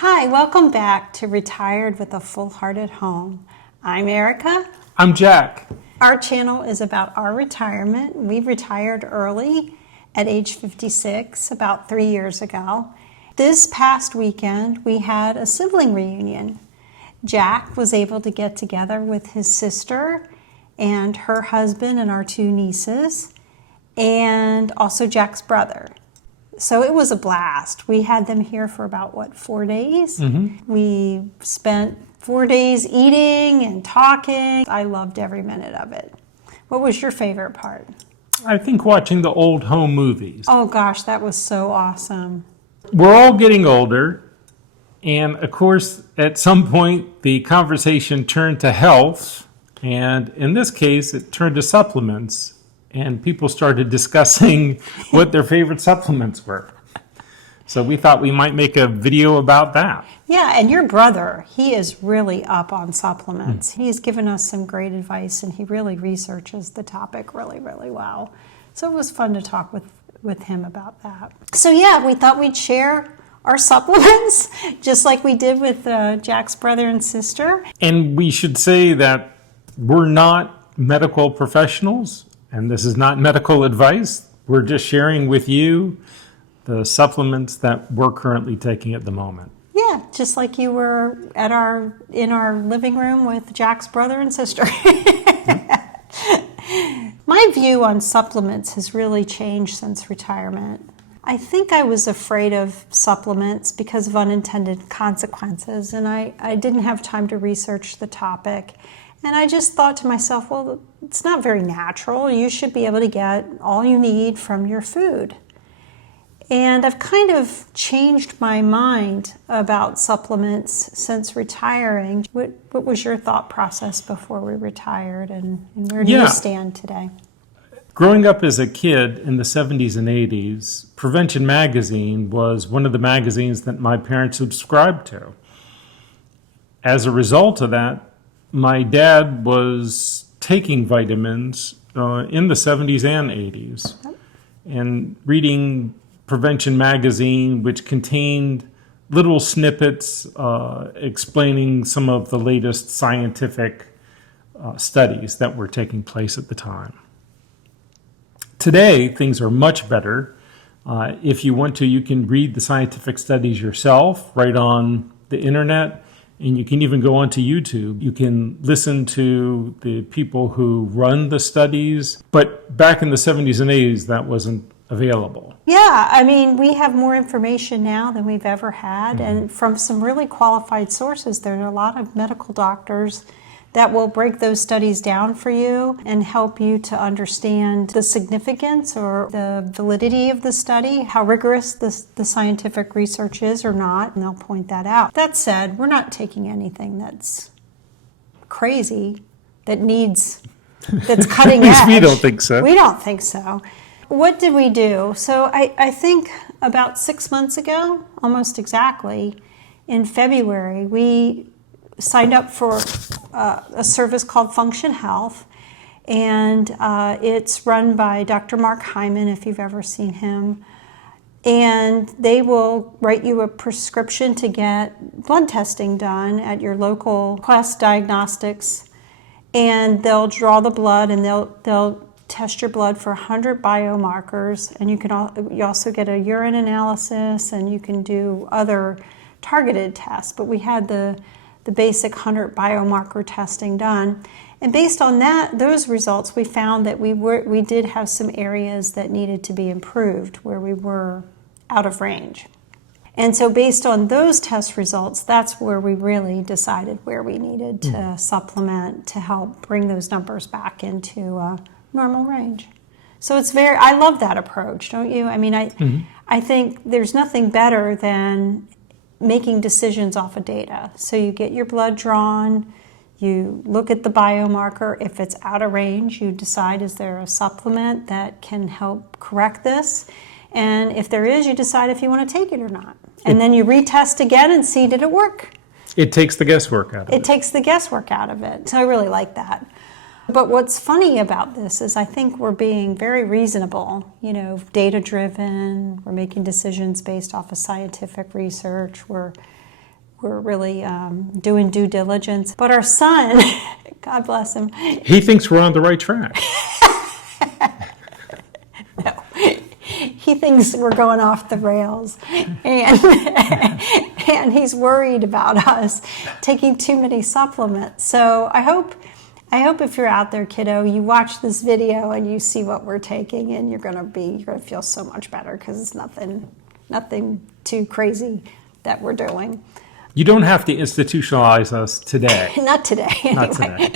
Hi, welcome back to Retired with a Full Heart at Home. I'm Erica. I'm Jack. Our channel is about our retirement. We retired early at age 56, about 3 years ago. This past weekend, we had a sibling reunion. Jack was able to get together with his sister and her husband and our 2 nieces, and also Jack's brother. So it was a blast. We had them here for about, 4 days? Mm-hmm. We spent 4 days eating and talking. I loved every minute of it. What was your favorite part? I think watching the old home movies. Oh gosh, that was so awesome. We're all getting older, and of course, at some point, the conversation turned to health, and in this case, it turned to supplements. And people started discussing what their favorite supplements were. So we thought we might make a video about that. Yeah, and your brother, he is really up on supplements. He's given us some great advice, and he really researches the topic really, really well. So it was fun to talk with him about that. So yeah, we thought we'd share our supplements, just like we did with Jack's brother and sister. And we should say that we're not medical professionals. And this is not medical advice. We're just sharing with you the supplements that we're currently taking at the moment. Yeah, just like you were in our living room with Jack's brother and sister. My view on supplements has really changed since retirement. I think I was afraid of supplements because of unintended consequences, and I didn't have time to research the topic. And I just thought to myself, well, it's not very natural. You should be able to get all you need from your food. And I've kind of changed my mind about supplements since retiring. What was your thought process before we retired, and where do you stand today? Growing up as a kid in the 70s and 80s, Prevention Magazine was one of the magazines that my parents subscribed to. As a result of that, my dad was taking vitamins in the 70s and 80s and reading Prevention Magazine, which contained little snippets explaining some of the latest scientific studies that were taking place at the time. Today, things are much better. If you want to, you can read the scientific studies yourself right on the internet. And you can even go onto YouTube. You can listen to the people who run the studies. But back in the 70s and 80s, that wasn't available. Yeah, I mean, we have more information now than we've ever had. Mm-hmm. And from some really qualified sources, there are a lot of medical doctors that will break those studies down for you and help you to understand the significance or the validity of the study, how rigorous the scientific research is or not, and they'll point that out. That said, we're not taking anything that's crazy, that's cutting edge. We don't think so. We don't think so. What did we do? So I think about 6 months ago, almost exactly, in February, we signed up for a service called Function Health, and it's run by Dr. Mark Hyman, if you've ever seen him. And they will write you a prescription to get blood testing done at your local Quest Diagnostics, and they'll draw the blood and they'll test your blood for 100 biomarkers, and you also get a urine analysis, and you can do other targeted tests. But we had the basic 100 biomarker testing done. And based on those results, we found that we did have some areas that needed to be improved where we were out of range. And so based on those test results, that's where we really decided where we needed to supplement to help bring those numbers back into normal range. So I love that approach, don't you? I mean, I think there's nothing better than making decisions off of data. So you get your blood drawn, you look at the biomarker. If it's out of range, you decide, is there a supplement that can help correct this? And if there is, you decide if you want to take it or not. And then you retest again and see, did it work? It takes the guesswork out of it. It takes the guesswork out of it. So I really like that. But what's funny about this is I think we're being very reasonable, data-driven. We're making decisions based off of scientific research. We're we're really doing due diligence. But our son, God bless him. He thinks we're on the right track. No, he thinks we're going off the rails, and and he's worried about us taking too many supplements. So I hope if you're out there, kiddo, you watch this video and you see what we're taking, and you're gonna feel so much better, because it's nothing too crazy that we're doing. You don't have to institutionalize us today. Not today, anyway. Not today.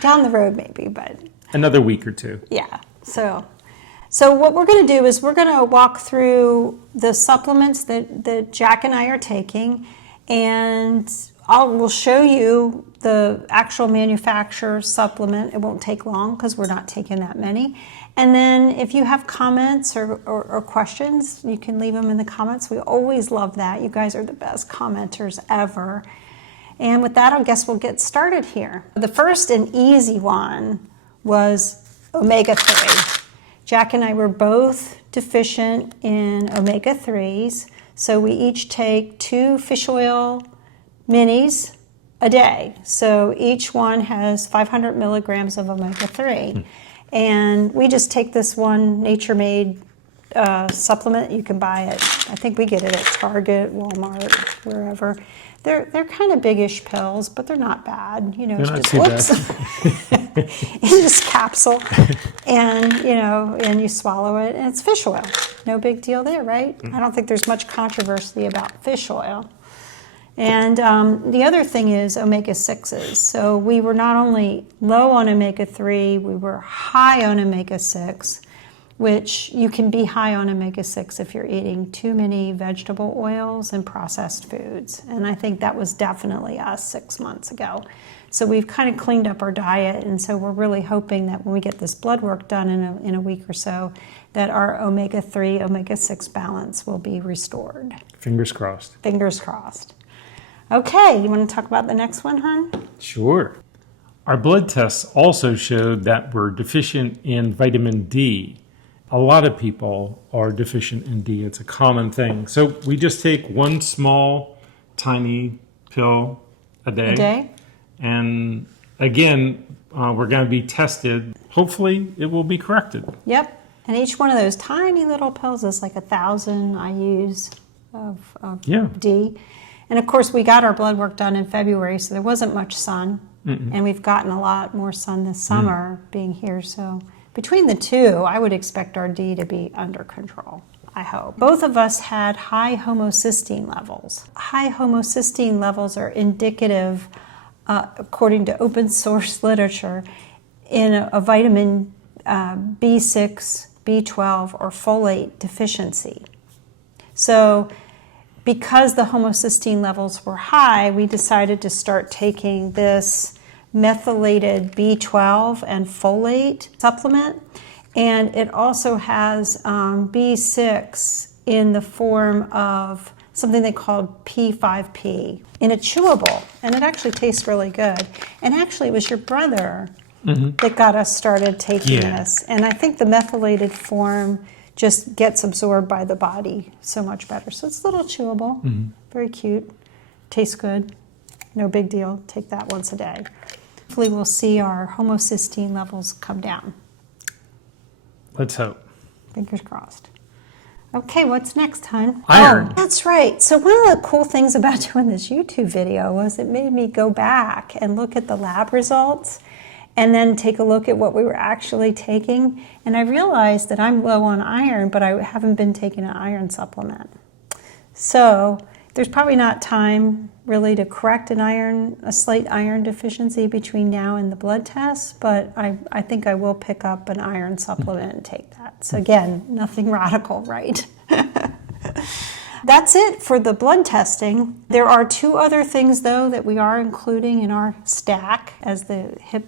Down the road maybe, but Another week or two. yeah. So what we're going to do is we're going to walk through the supplements that Jack and I are taking, and we'll show you the actual manufacturer supplement. It won't take long because we're not taking that many. And then if you have comments or questions, you can leave them in the comments. We always love that. You guys are the best commenters ever. And with that, I guess we'll get started here. The first and easy one was omega-3. Jack and I were both deficient in omega-3s, so we each take 2 fish oil minis a day. So each one has 500 milligrams of omega-3. And we just take this one nature-made supplement. You can buy it. I think we get it at Target, Walmart, wherever. They're kind of biggish pills, but they're not bad. You know, They're not just, too bad. in this capsule, and and you swallow it, and it's fish oil. No big deal there, right? I don't think there's much controversy about fish oil. And the other thing is omega-6s. So we were not only low on omega-3, we were high on omega-6, which you can be high on omega-6 if you're eating too many vegetable oils and processed foods. And I think that was definitely us 6 months ago. So we've kind of cleaned up our diet, and so we're really hoping that when we get this blood work done in a week or so, that our omega-3, omega-6 balance will be restored. Fingers crossed. Fingers crossed. Okay, you want to talk about the next one, hon? Sure. Our blood tests also showed that we're deficient in vitamin D. A lot of people are deficient in D. It's a common thing. So we just take one small, tiny pill a day. A day? And again, we're going to be tested. Hopefully, it will be corrected. Yep. And each one of those tiny little pills is like 1,000 IUs of D. And of course, we got our blood work done in February, so there wasn't much sun. And we've gotten a lot more sun this summer being here. So between the two, I would expect our D to be under control, I hope. Both of us had high homocysteine levels. High homocysteine levels are indicative, according to open source literature, in a vitamin B6, B12, or folate deficiency. So because the homocysteine levels were high, we decided to start taking this methylated B12 and folate supplement. And it also has B6 in the form of something they called P5P in a chewable. And it actually tastes really good. And actually, it was your brother that got us started taking this. And I think the methylated form just gets absorbed by the body so much better. So it's a little chewable, very cute, tastes good, no big deal. Take that once a day. Hopefully we'll see our homocysteine levels come down. Let's hope. Fingers crossed. Okay, what's next, hon? Iron. Oh, that's right. So one of the cool things about doing this YouTube video was it made me go back and look at the lab results and then take a look at what we were actually taking. And I realized that I'm low on iron, but I haven't been taking an iron supplement. So there's probably not time really to correct a slight iron deficiency between now and the blood test, but I think I will pick up an iron supplement and take that. So again, nothing radical, right? That's it for the blood testing. There are 2 other things, though, that we are including in our stack, as the hip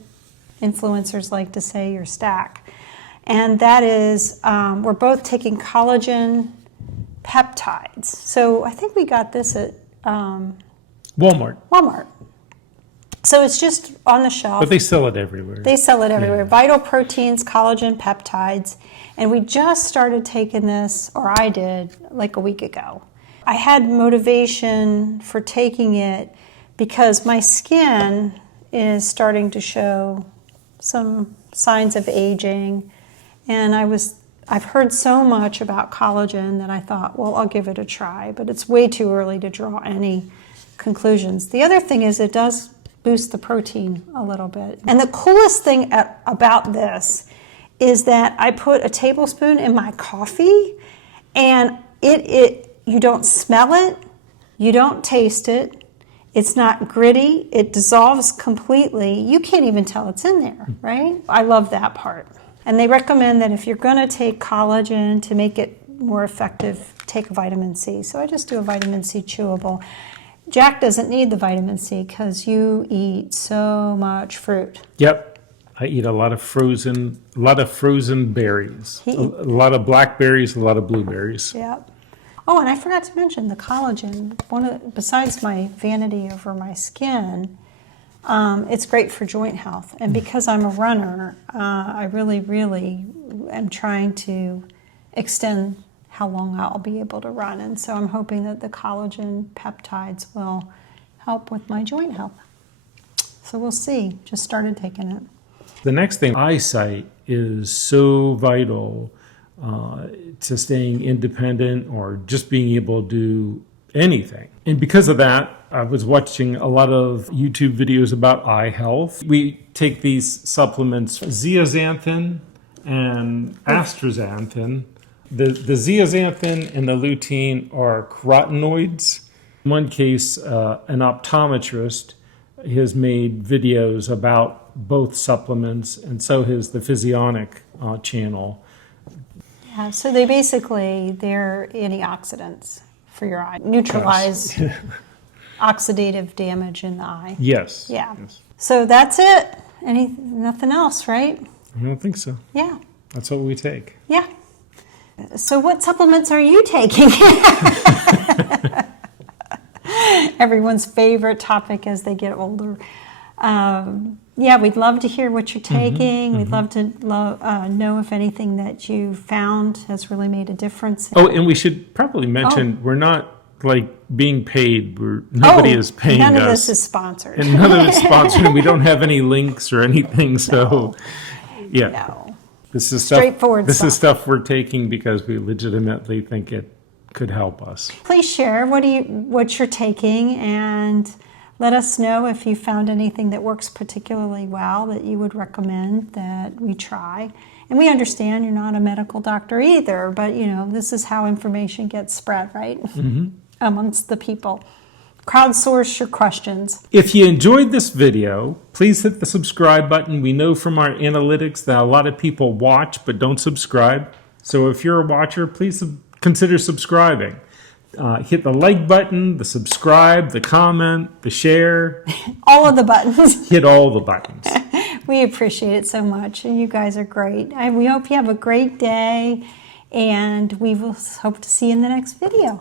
influencers like to say, your stack. And that is, we're both taking collagen peptides. So I think we got this at Walmart. So it's just on the shelf. But they sell it everywhere. They sell it everywhere. Vital proteins, collagen peptides. And we just started taking this, or I did, like a week ago. I had motivation for taking it because my skin is starting to show some signs of aging, and I've heard so much about collagen that I thought, well, I'll give it a try, but it's way too early to draw any conclusions. The other thing is it does boost the protein a little bit. And the coolest thing about this is that I put a tablespoon in my coffee, and you don't smell it, you don't taste it, it's not gritty, it dissolves completely. You can't even tell it's in there, right? I love that part. And they recommend that if you're going to take collagen to make it more effective, take vitamin C. So I just do a vitamin C chewable. Jack doesn't need the vitamin C because you eat so much fruit. Yep. I eat a lot of frozen berries. A lot of blackberries, a lot of blueberries. Yep. Oh, and I forgot to mention the collagen. Besides my vanity over my skin, it's great for joint health. And because I'm a runner, I really, really am trying to extend how long I'll be able to run. And so I'm hoping that the collagen peptides will help with my joint health. So we'll see. Just started taking it. The next thing, eyesight is so vital to staying independent or just being able to do anything. And because of that, I was watching a lot of YouTube videos about eye health. We take these supplements, Zeaxanthin and Astaxanthin. The Zeaxanthin and the Lutein are carotenoids. In one case, an optometrist has made videos about both supplements, and so has the Physionic channel. Yeah, so they're antioxidants for your eye. Neutralize oxidative damage in the eye. Yes. Yeah. Yes. So that's it. Nothing else, right? I don't think so. Yeah. That's what we take. Yeah. So what supplements are you taking? Everyone's favorite topic as they get older. Yeah, we'd love to hear what you're taking. We'd love to know if anything that you found has really made a difference. Oh, and we should probably mention we're not like being paid. Nobody is paying us. None of this is sponsored. And none of it's sponsored. And we don't have any links or anything. So, yeah. No. This is Straightforward This stuff. is stuff we're taking because we legitimately think it could help us. Please share what you're taking, and let us know if you found anything that works particularly well that you would recommend that we try. And we understand you're not a medical doctor either, but this is how information gets spread, right? Amongst the people. Crowdsource your questions. If you enjoyed this video, please hit the subscribe button. We know from our analytics that a lot of people watch but don't subscribe. So if you're a watcher, please consider subscribing. Hit the like button, the subscribe, the comment, the share. All of the buttons. Hit all the buttons. We appreciate it so much, and you guys are great. We hope you have a great day, and we will hope to see you in the next video.